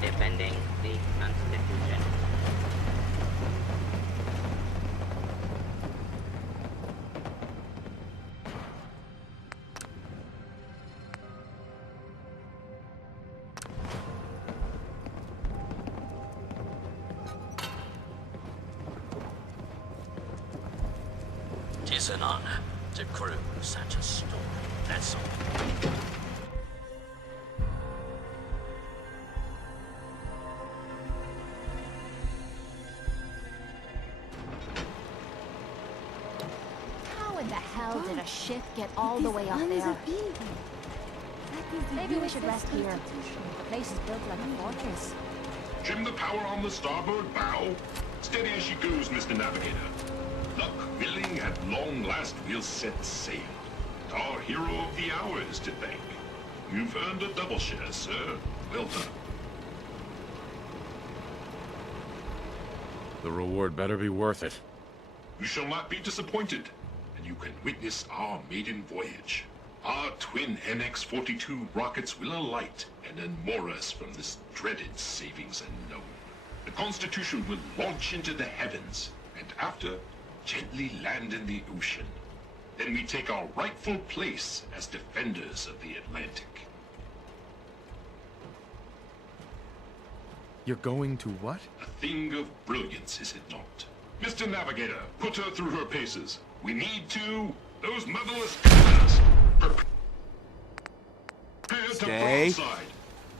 defending the Constitution. Tis an honor to crew such a story, that's all. How in the hell did a ship get all the way up there? Maybe we should rest here. The place is built like a fortress. Trim the power on the starboard bow. Steady as she goes, Mr. Navigator. Luck willing, at long last we'll set sail. Our hero of the hour is to thank. You've earned a double share, sir. Well done. The reward better be worth it. You shall not be disappointed, and you can witness our maiden voyage. Our twin NX-42 rockets will alight and unmoor us from this dreaded savings unknown. The Constitution will launch into the heavens, and after, gently land in the ocean. Then we take our rightful place as defenders of the Atlantic. You're going to what? A thing of brilliance, is it not? Mr. Navigator, put her through her paces. We need to... those motherless cannons. Prepare to Stay. broadside.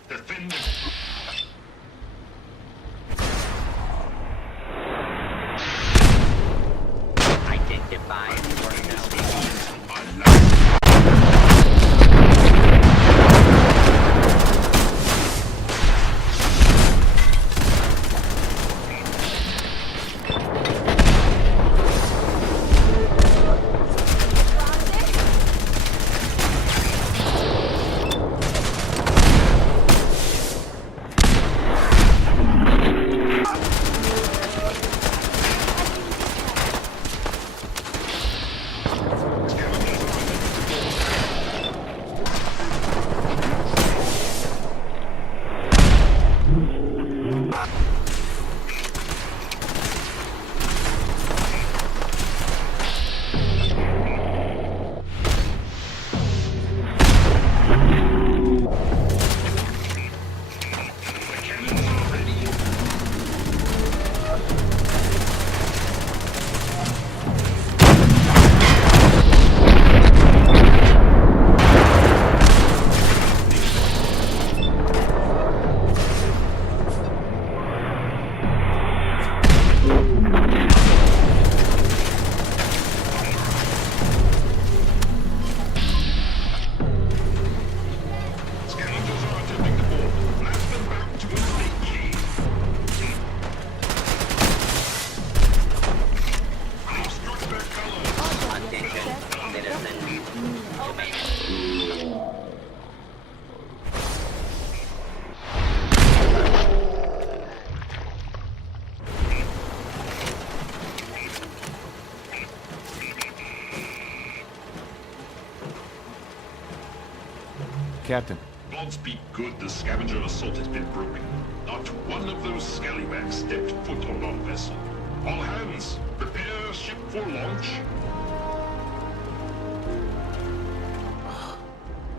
Defend... Identify yourself. Captain. Gods be good the scavenger assault has been broken. Not one of those scallywags stepped foot on our vessel. All hands, prepare ship for launch.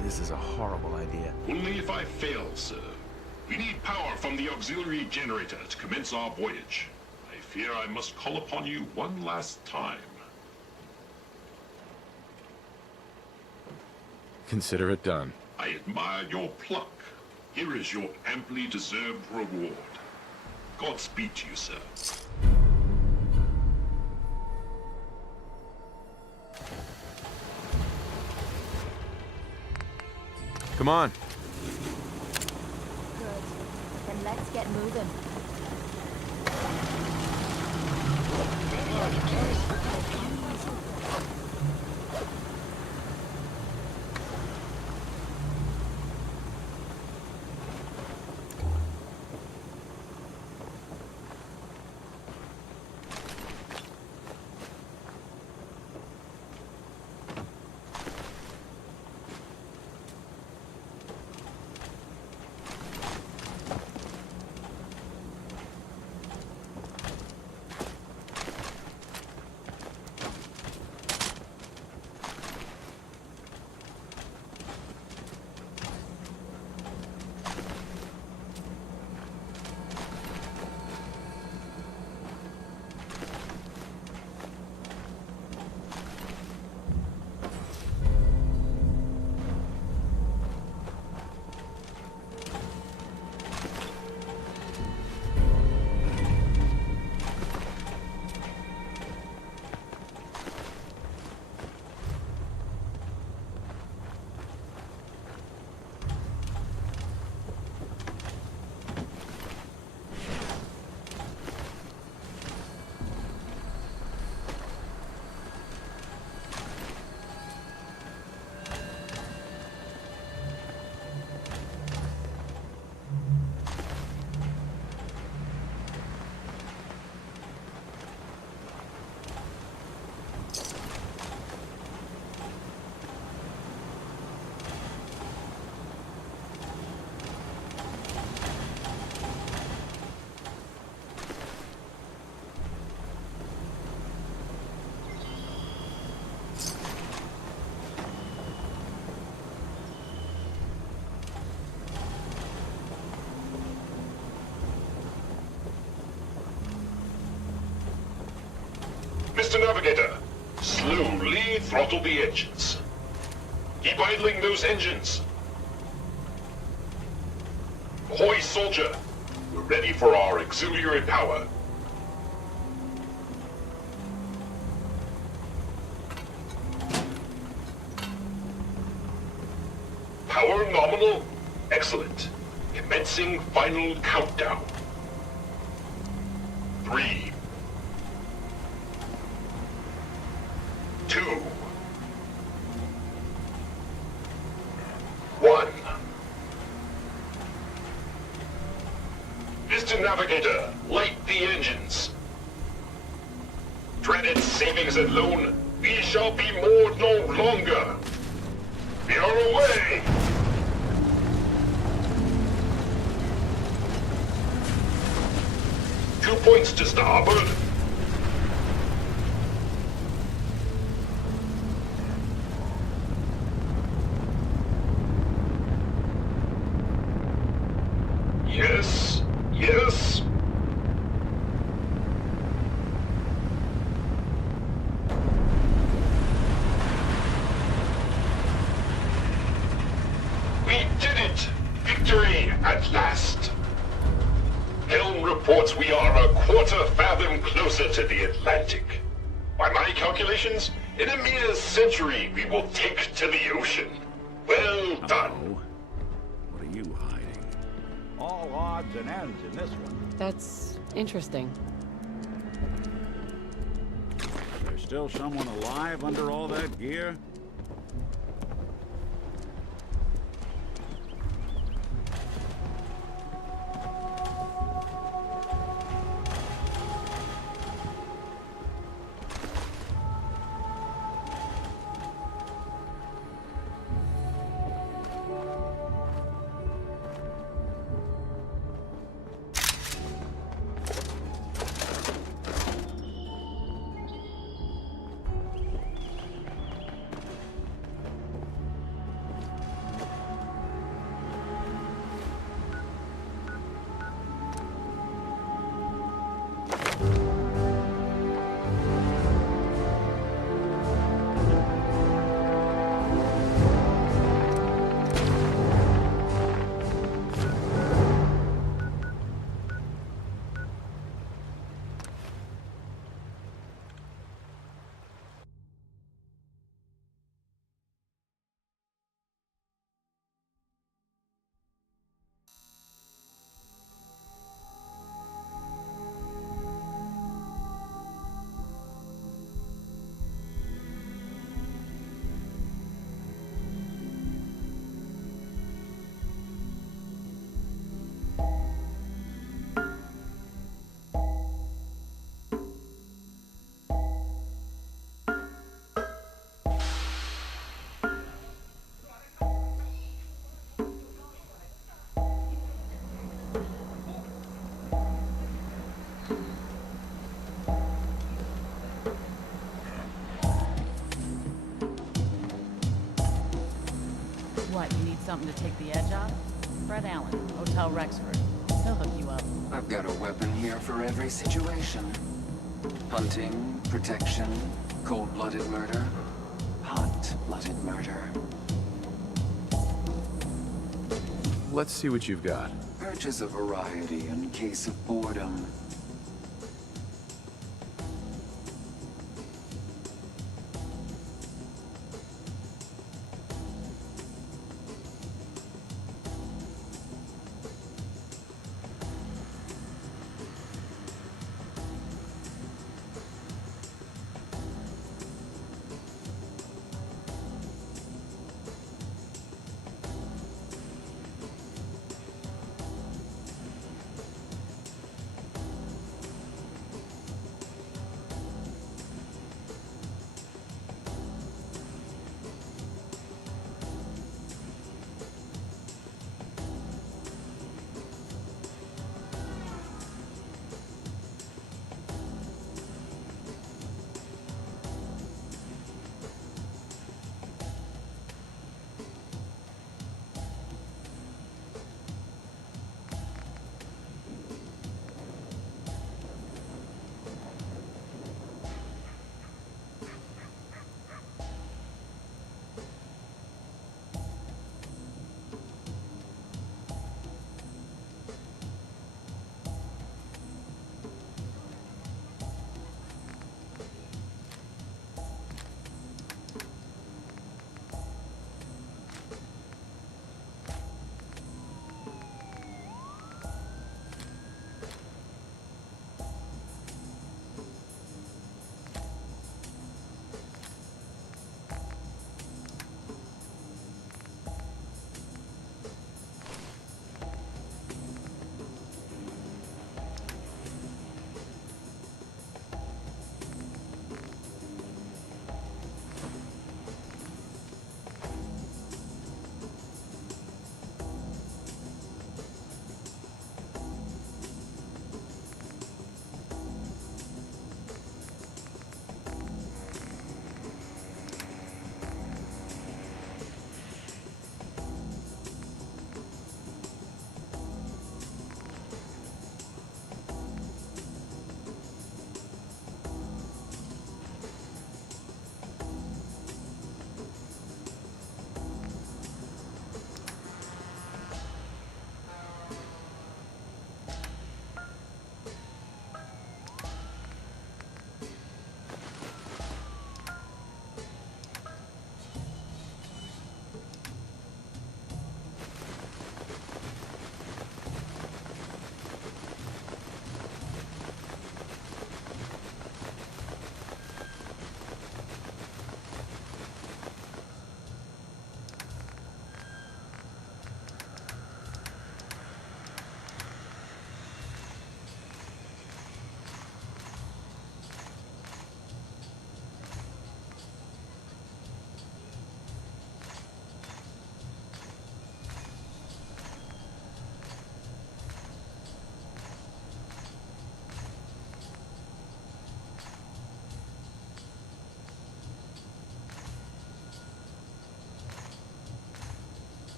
This is a horrible idea. Only if I fail, sir. We need power from the auxiliary generator to commence our voyage. I fear I must call upon you one last time. Consider it done. I admire your pluck. Here is your amply deserved reward. Godspeed to you, sir. Come on. Good. Then let's get moving. Mr. Navigator, slowly throttle the engines. Keep idling those engines. Ahoy, soldier! We're ready for our auxiliary power. Power nominal? Excellent. Commencing final countdown. 3, 2, 1. Mr. Navigator, light the engines. Dreaded savings and loan, we shall be moored no longer. We are away! Two points to starboard. Yes, yes. We did it! Victory at last! Helm reports we are a quarter fathom closer to the Atlantic. By my calculations, in a mere century we will take to the ocean. Well done. Oh, what are you hiding? All odds and ends in this one. That's interesting. There's still someone alive under all that gear? What, you need something to take the edge off? Fred Allen, Hotel Rexford. He'll hook you up. I've got a weapon here for every situation. Hunting, protection, cold-blooded murder, hot-blooded murder. Let's see what you've got. Purchase a variety in case of boredom.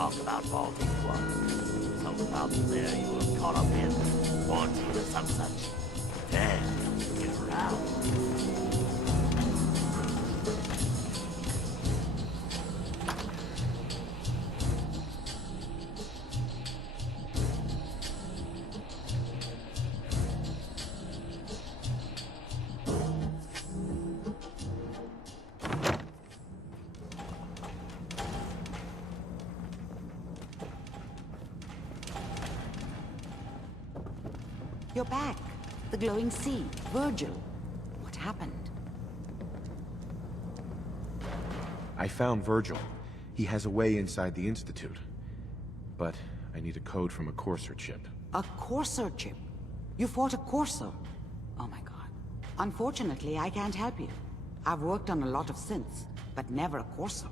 talk about Baltic One. Some fountain there you were caught up in, wanting or some such. Then, get around. You're back. The glowing sea. Virgil. What happened? I found Virgil. He has a way inside the Institute. But I need a code from a Courser chip. A Courser chip? You fought a Courser? Oh my god. Unfortunately, I can't help you. I've worked on a lot of synths, but never a Courser.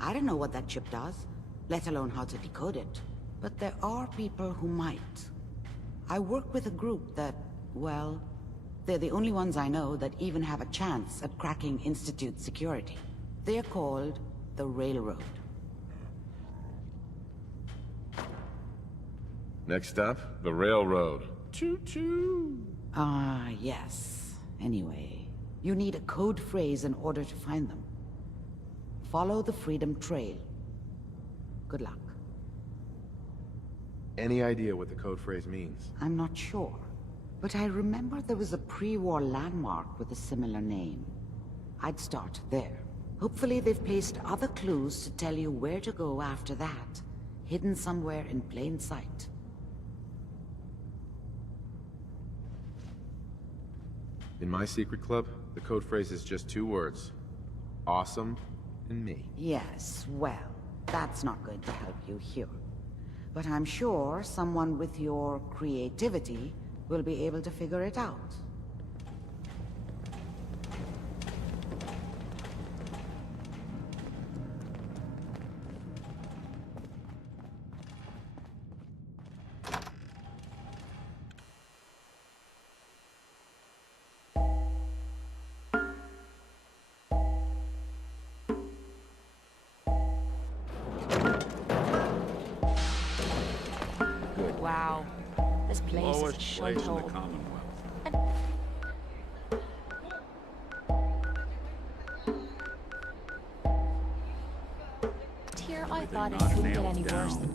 I don't know what that chip does, let alone how to decode it. But there are people who might. I work with a group that, well, they're the only ones I know that even have a chance at cracking Institute security. They're called the Railroad. Next up, the Railroad. Choo-choo! Ah, yes. Anyway, you need a code phrase in order to find them. Follow the Freedom Trail. Good luck. Any idea what the code phrase means? I'm not sure, but I remember there was a pre-war landmark with a similar name. I'd start there. Hopefully they've placed other clues to tell you where to go after that, hidden somewhere in plain sight. In my secret club, the code phrase is just 2 words. Awesome and me. Yes, well, that's not going to help you here. But I'm sure someone with your creativity will be able to figure it out. Wow. This place is a Lowest place in the shithole. Commonwealth. Here, I thought it not couldn't get nailed any worse. down.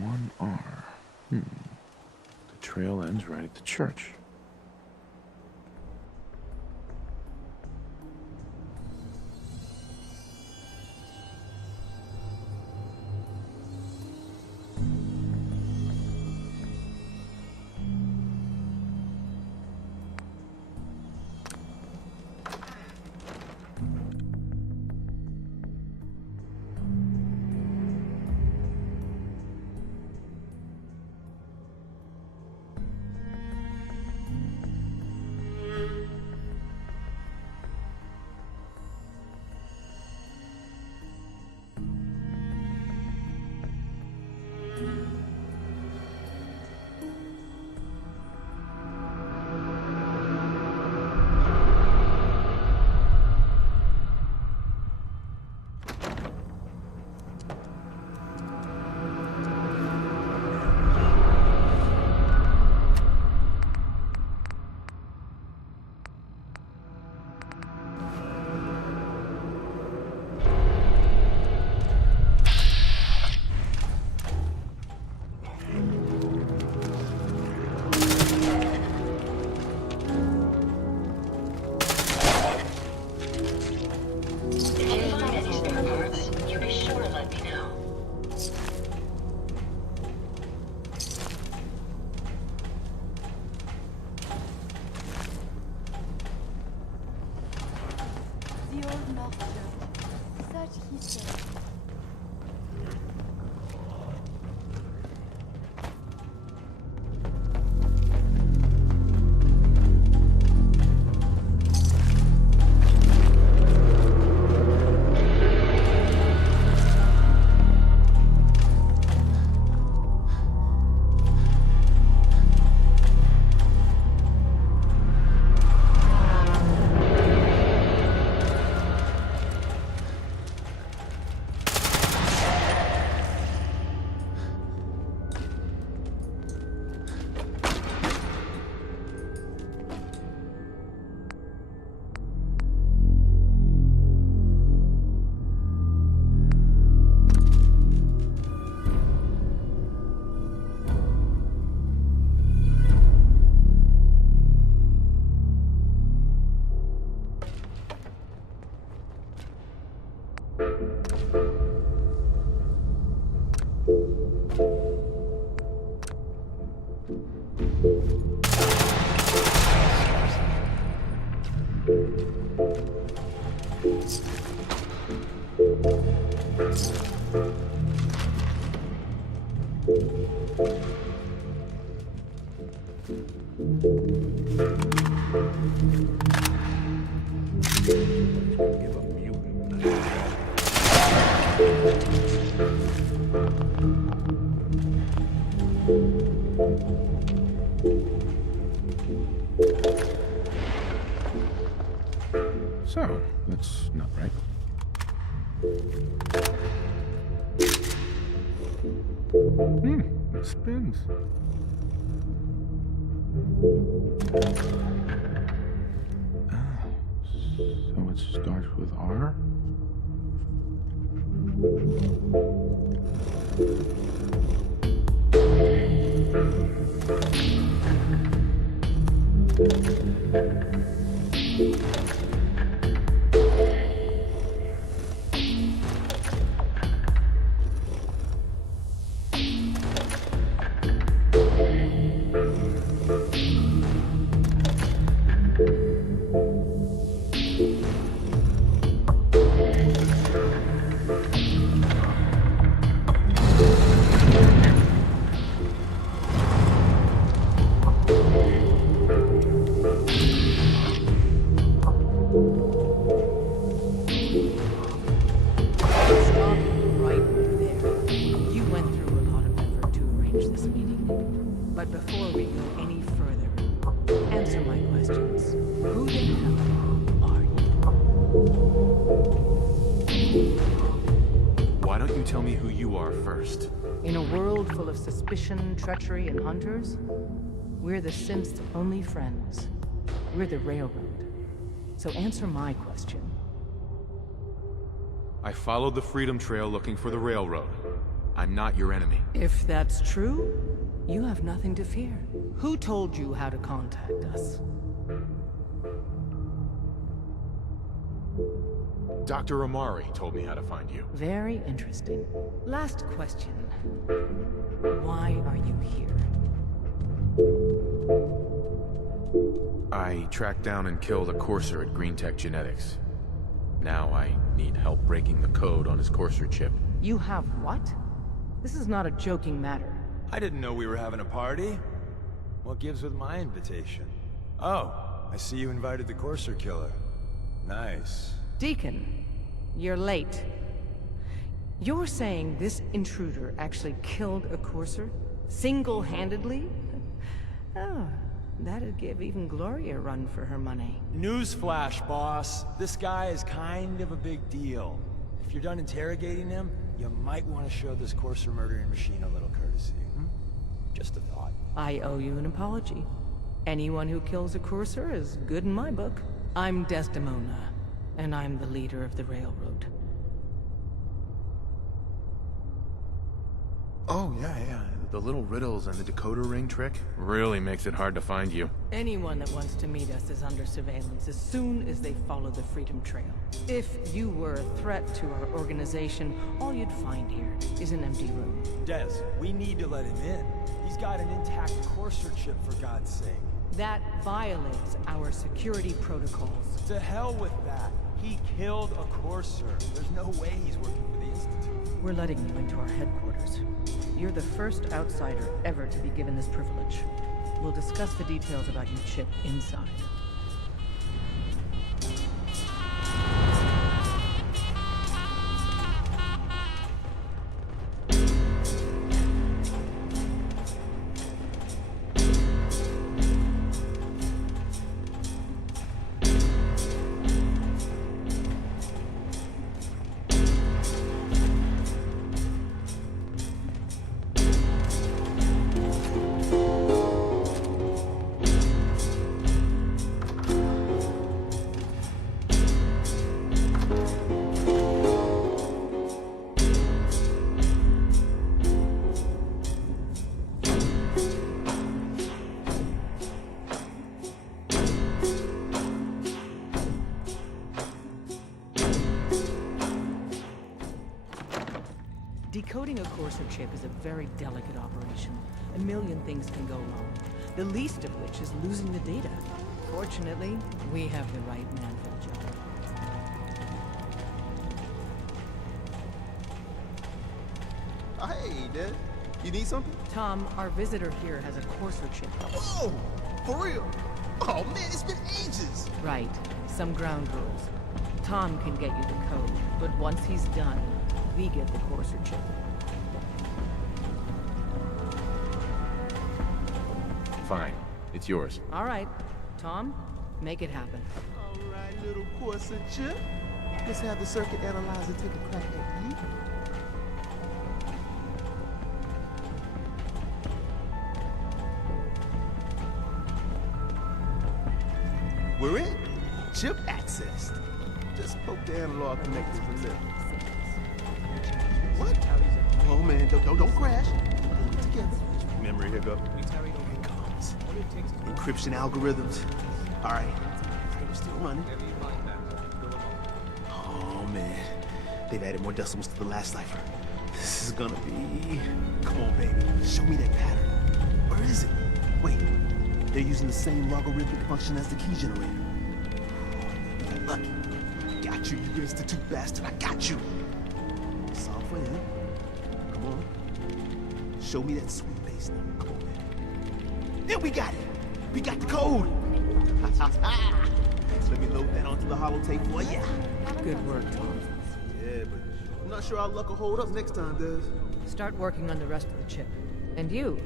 One R. The trail ends right at the church. Give a mutant. So, that's not right. It spins. So it starts with R? Stop right there. You went through a lot of effort to arrange this meeting. But before we go any further, answer my questions. Who the hell are you? Why don't you tell me who you are first? In a world full of suspicion, treachery, and hunters, we're the synth's only friends. We're the Railroad. So answer my question. I followed the Freedom Trail looking for the Railroad. I'm not your enemy. If that's true, you have nothing to fear. Who told you how to contact us? Dr. Amari told me how to find you. Very interesting. Last question. Why are you here? I tracked down and killed a Courser at Green Tech Genetics. Now I need help breaking the code on his Courser chip. You have what? This is not a joking matter. I didn't know we were having a party. What gives with my invitation? Oh, I see you invited the Courser killer. Nice. Deacon, you're late. You're saying this intruder actually killed a Courser? Single-handedly? Oh, that'd give even Gloria a run for her money. Newsflash, boss. This guy is kind of a big deal. If you're done interrogating him, you might want to show this Courser murdering machine a little courtesy. Just a thought. I owe you an apology. Anyone who kills a Courser is good in my book. I'm Desdemona, and I'm the leader of the Railroad. Oh, yeah. The little riddles and the decoder ring trick really makes it hard to find you. Anyone that wants to meet us is under surveillance as soon as they follow the Freedom Trail. If you were a threat to our organization, all you'd find here is an empty room. Des, we need to let him in. He's got an intact Courser chip, for God's sake. That violates our security protocols. To hell with that. He killed a Courser. There's no way he's working for the Institute. We're letting you into our headquarters. You're the first outsider ever to be given this privilege. We'll discuss the details about your chip inside. Courser chip is a very delicate operation. A million things can go wrong, the least of which is losing the data. Fortunately, we have the right man for the job. Hey, Dad. You need something? Tom, our visitor here has a Courser chip. Whoa! For real? Oh, man, it's been ages! Right. Some ground rules. Tom can get you the code, but once he's done, we get the Courser chip. Fine. It's yours. All right. Tom, make it happen. All right, little Corsa chip. Let's have the circuit analyzer take a crack at you. We're in. Chip accessed. Just poke the analog connectors a little. What? Oh man, don't crash. Hold it together. Memory hiccup. Here it comes. Encryption algorithms. All right. We're still running. Oh man, they've added more decimals to the last cipher. This is gonna be. Come on, baby. Show me that pattern. Where is it? Wait. They're using the same logarithmic function as the key generator. You got lucky. Got you, you institute bastard. I got you. Solve for him. Come on. Show me that sweet bass number. Come on, man. There we got it. We got the code. Let me load that onto the holotape for ya. Good work, Tom. Yeah, but I'm not sure our luck will hold up next time, Des. Start working on the rest of the chip. And you,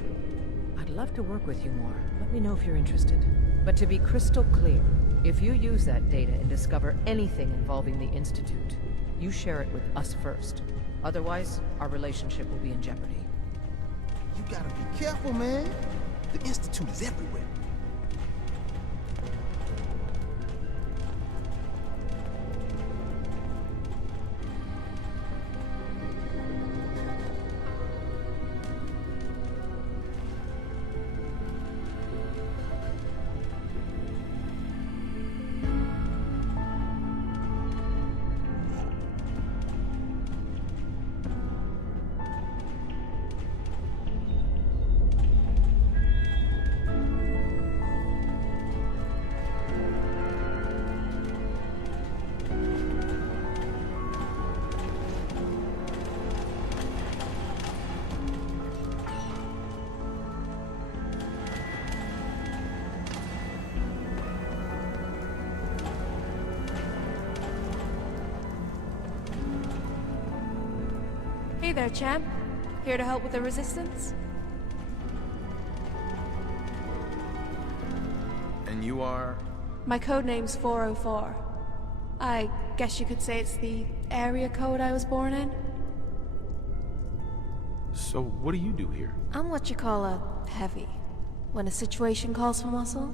I'd love to work with you more. Let me know if you're interested. But to be crystal clear, if you use that data and discover anything involving the Institute, you share it with us first. Otherwise, our relationship will be in jeopardy. You gotta be careful, man. The Institute is everywhere. Hey there, champ. Here to help with the resistance? And you are? My codename's 404. I guess you could say it's the area code I was born in. So what do you do here? I'm what you call a heavy. When a situation calls for muscle,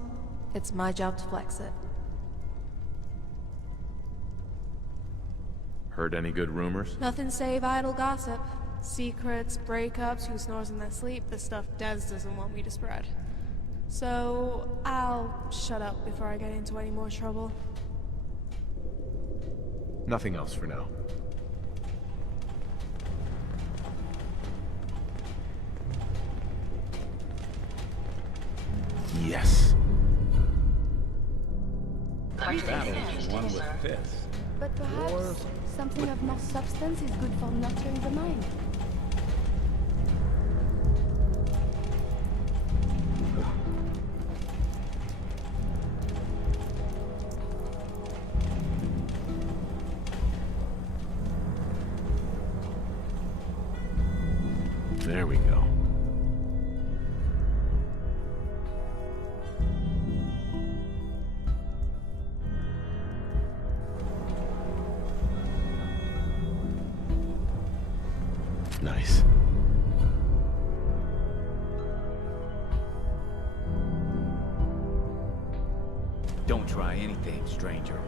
it's my job to flex it. Heard any good rumors? Nothing save idle gossip. Secrets, breakups, who snores in their sleep, the stuff Des doesn't want me to spread. So I'll shut up before I get into any more trouble. Nothing else for now. Yes. Battles won with fists. But perhaps something of more substance is good for nurturing the mind. There we go. Nice. Don't try anything, stranger.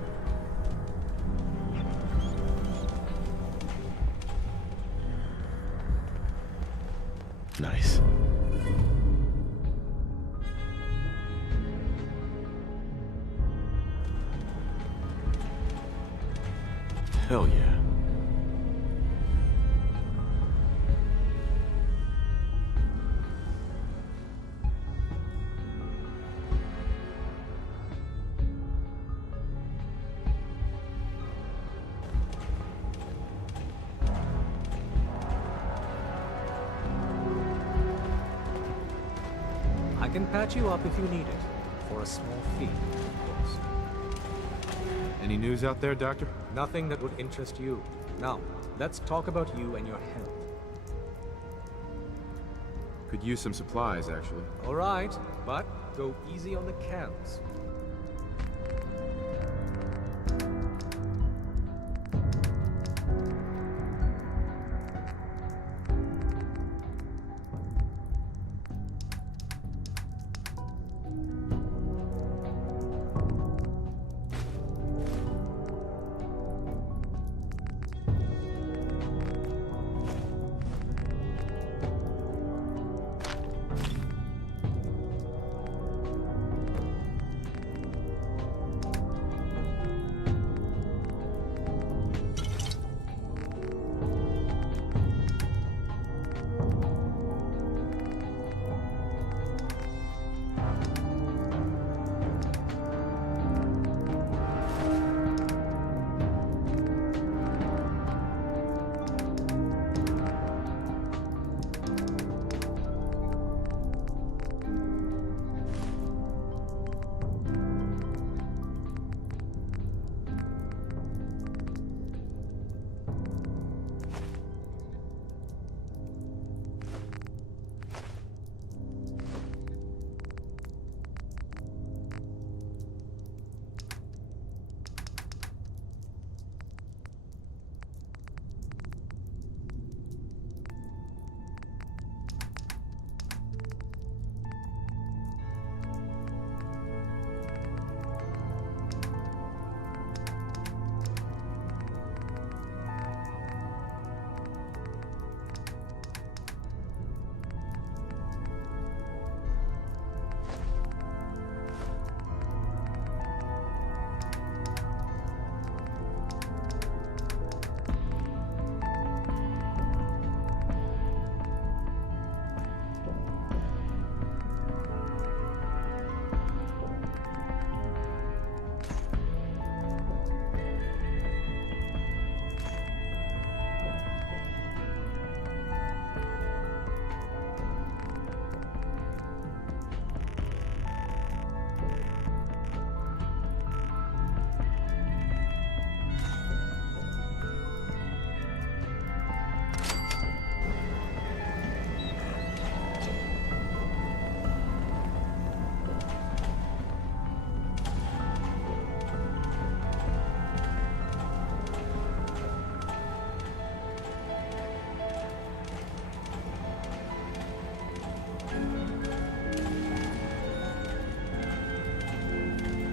Nice. Hell yeah. I can patch you up if you need it. For a small fee, of course. Any news out there, Doctor? Nothing that would interest you. Now, let's talk about you and your health. Could use some supplies, actually. All right, but go easy on the cans.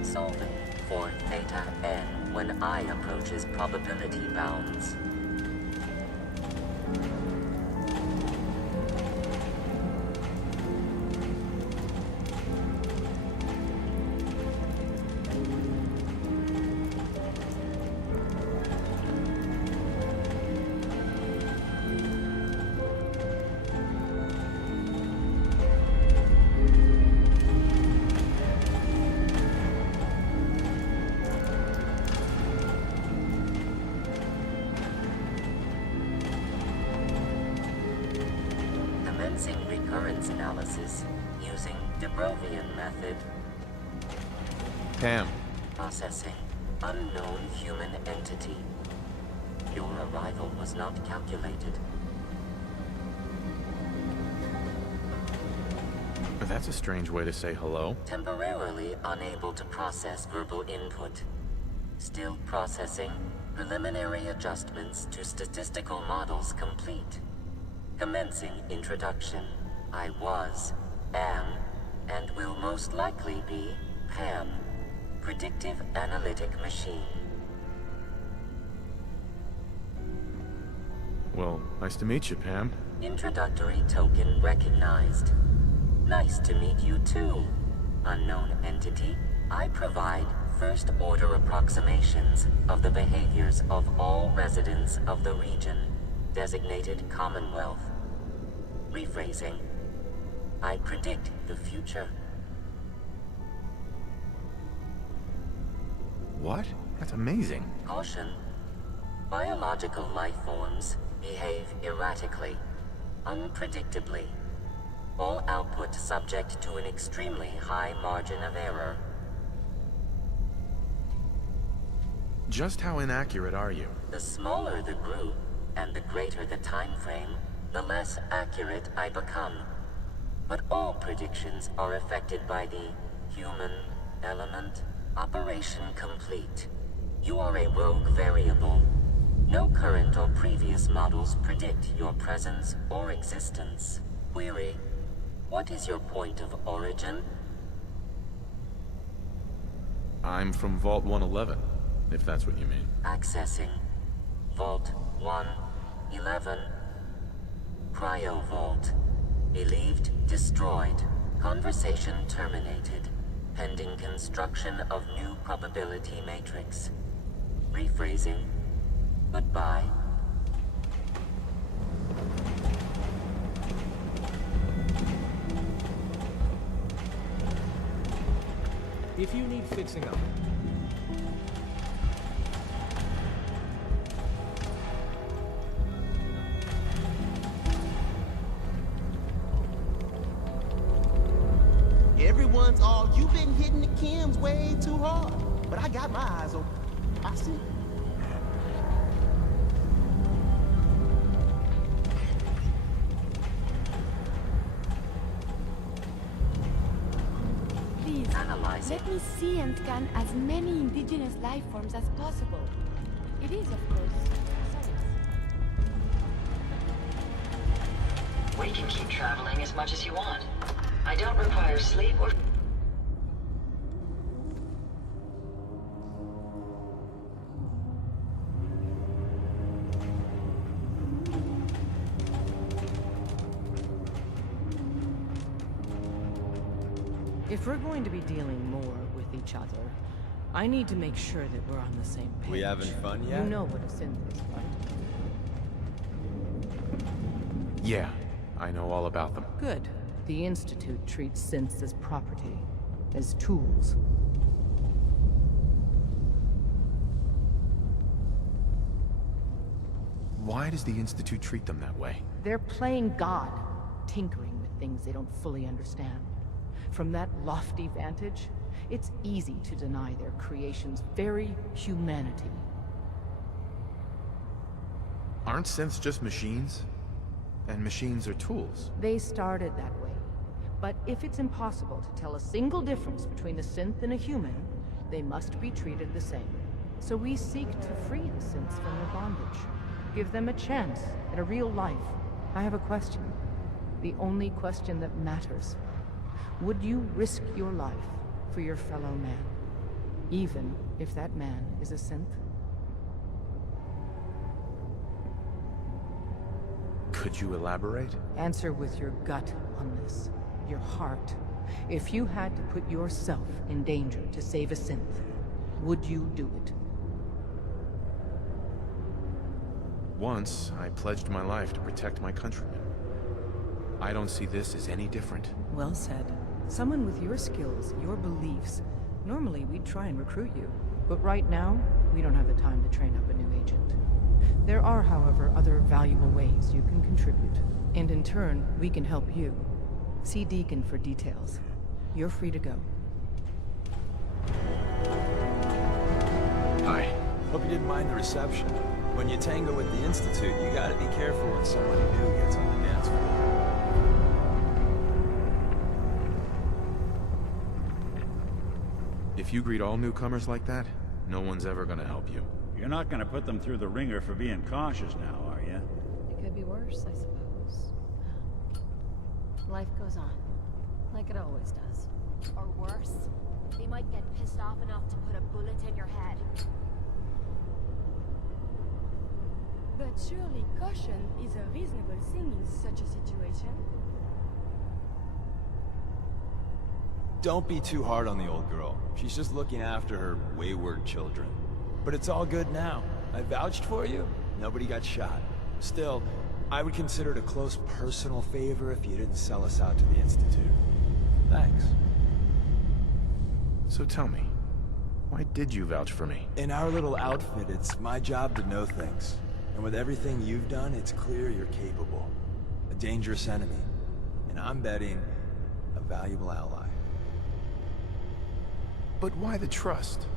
Solvent for theta n when I approaches probability bounds. Recurrence analysis using de Brovian method. Pam. Processing. Unknown human entity. Your arrival was not calculated. That's a strange way to say hello. Temporarily unable to process verbal input. Still processing. Preliminary adjustments to statistical models complete. Commencing introduction. I was, am, and will most likely be Pam. Predictive analytic machine. Well, nice to meet you, Pam. Introductory token recognized. Nice to meet you too. Unknown entity, I provide first-order approximations of the behaviors of all residents of the region, designated Commonwealth. Rephrasing. I predict the future. What? That's amazing. Caution. Biological life forms behave erratically, unpredictably. All output subject to an extremely high margin of error. Just how inaccurate are you? The smaller the group, and the greater the time frame, the less accurate I become. But all predictions are affected by the human element. Operation complete. You are a rogue variable. No current or previous models predict your presence or existence. Query: what is your point of origin? I'm from Vault 111, if that's what you mean. Accessing. Vault 111. Cryo Vault. Believed destroyed. Conversation terminated. Pending construction of new probability matrix. Rephrasing. Goodbye. If you need fixing up, Everyone's all, you've been hitting the chems way too hard. But I got my eyes open. I see. Please, let me see and scan as many indigenous life forms as possible. It is, of course, science. We can keep traveling as much as you want. I don't require sleep or... If we're going to be dealing more with each other, I need to make sure that we're on the same page. We having fun yet? You know what a synth is, right? Yeah, I know all about them. Good. The Institute treats synths as property, as tools. Why does the Institute treat them that way? They're playing God, tinkering with things they don't fully understand. From that lofty vantage, it's easy to deny their creation's very humanity. Aren't synths just machines? And machines are tools. They started that way. But if it's impossible to tell a single difference between a synth and a human, they must be treated the same. So we seek to free the synths from their bondage. Give them a chance at a real life. I have a question. The only question that matters. Would you risk your life for your fellow man? Even if that man is a synth? Could you elaborate? Answer with your gut on this. Your heart. If you had to put yourself in danger to save a synth, would you do it? Once, I pledged my life to protect my countrymen. I don't see this as any different. Well said. Someone with your skills, your beliefs. Normally, we'd try and recruit you. But right now, we don't have the time to train up a new agent. There are, however, other valuable ways you can contribute. And in turn, we can help you. See Deacon for details. You're free to go. Hi. Hope you didn't mind the reception. When you tango with the Institute, you gotta be careful when someone new gets on the dance floor. If you greet all newcomers like that, no one's ever gonna help you. You're not gonna put them through the ringer for being cautious now, are you? It could be worse, I suppose. Life goes on, like it always does. Or worse, they might get pissed off enough to put a bullet in your head. But surely caution is a reasonable thing in such a situation. Don't be too hard on the old girl. She's just looking after her wayward children. But it's all good now. I vouched for you. Nobody got shot. Still, I would consider it a close personal favor if you didn't sell us out to the Institute. Thanks. So tell me, why did you vouch for me? In our little outfit, it's my job to know things. And with everything you've done, it's clear you're capable. A dangerous enemy. and I'm betting a valuable ally. But why the trust?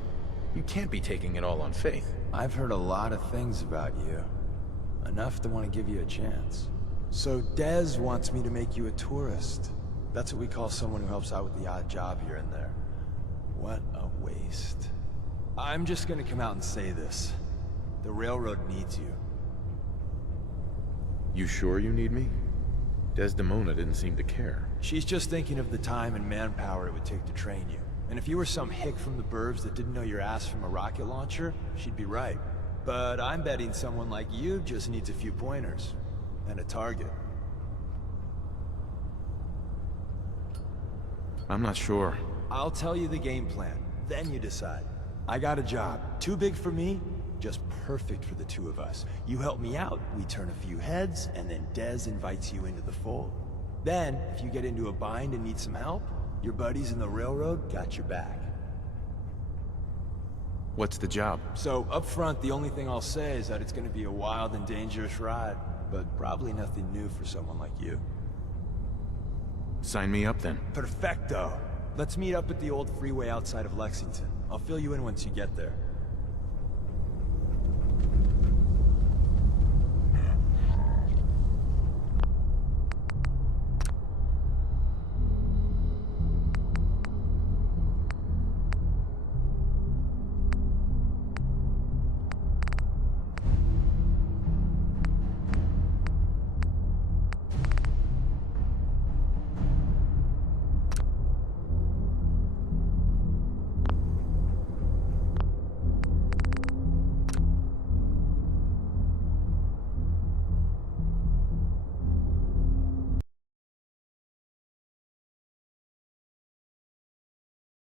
You can't be taking it all on faith. I've heard a lot of things about you. Enough to want to give you a chance. So Dez wants me to make you a tourist. That's what we call someone who helps out with the odd job here and there. What a waste. I'm just gonna come out and say this. The railroad needs you. You sure you need me? Desdemona didn't seem to care. She's just thinking of the time and manpower it would take to train you. And if you were some hick from the burbs that didn't know your ass from a rocket launcher, she'd be right. But I'm betting someone like you just needs a few pointers. And a target. I'm not sure. I'll tell you the game plan, then you decide. I got a job. Too big for me, just perfect for the two of us. You help me out, we turn a few heads, and then Dez invites you into the fold. Then, if you get into a bind and need some help, your buddies in the railroad got your back. What's the job? So, up front, the only thing I'll say is that it's gonna be a wild and dangerous ride, but probably nothing new for someone like you. Sign me up then. Perfecto! Let's meet up at the old freeway outside of Lexington. I'll fill you in once you get there.